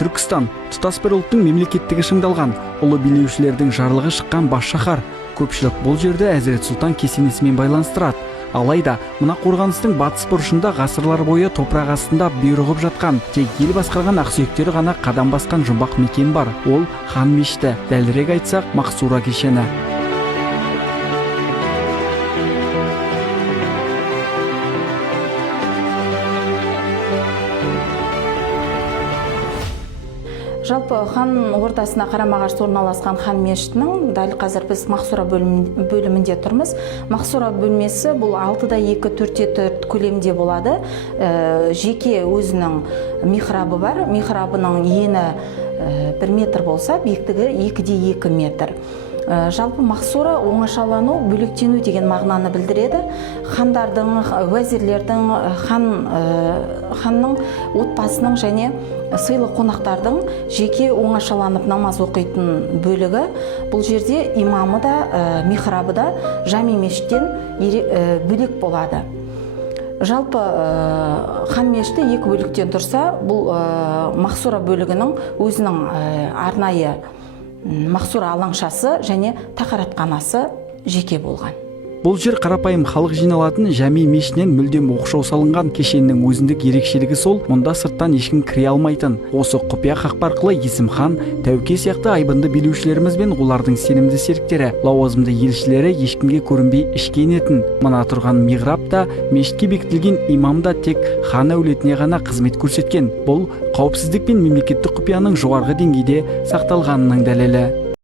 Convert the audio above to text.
Түркістан тұтас бір ұлттың мемлекеттігі шыңдалған, ұлы билеушілердің жарлығы шыққан бас шаһар. Көпшілік бұл жерді Әзірет Сұлтан кесенесімен байланыстырады. Алайда, мына қорғаныстың батыс бұрышында ғасырлар бойы топырақ астында бұйрығып жатқан, тек ел басқарған ақсүйектері ғана қадам басқан жұмбақ мекен бар. Ол хан мешіті, дәлірек айтсақ, Мақсура кешені. Жалпы хан ортасына қарама-қарсы орналасқан хан мешітінің дәл қазір біз Мақсура бөлімінде тұрмыз. Мақсура бөлмесі бұл 6-2, 4-4 көлемде болады. Жеке өзінің михрабы бар. Михрабының ені 1 метр болса, биіктігі 2-2 метр. Жалпы Мақсура оңашалану, бөлектену деген мағынаны білдіреді. Хандардың, уәзирлердің, ханның отбасының және сыйлы қонақтардың жеке оңашаланып намаз оқитын бөлігі. Бұл жерде имамы да, михрабы да жами мешіттен бөлек болады. Жалпы хан мешіті 2 бөліктен тұрса, бұл Мақсура бөлігінің өзінің арнайы Мақсура алаңшасы және тақаратханасы жеке болған. Бұл жер қарапайым халық жиналатын жами мешітінен мүлдем оқшау салынған. Кешеннің өзіндік ерекшелігі сол, мұнда сырттан ешкім кіре алмайтын. Осы құпия қақпа арқылы Есім хан, Тәуке сияқты айбынды билеушілеріміз бен олардың сенімді серіктері, лауазымды елшілері ешкімге көрінбей ішке енетін. Мына тұрған михраб та, мешітке бекітілген имам да тек хан әулетіне ғана қызмет көрсеткен. Бұл қауіпсіздік пен мемлекеттік құпияның жоғарғы деңгейде сақталғанының дәлелі.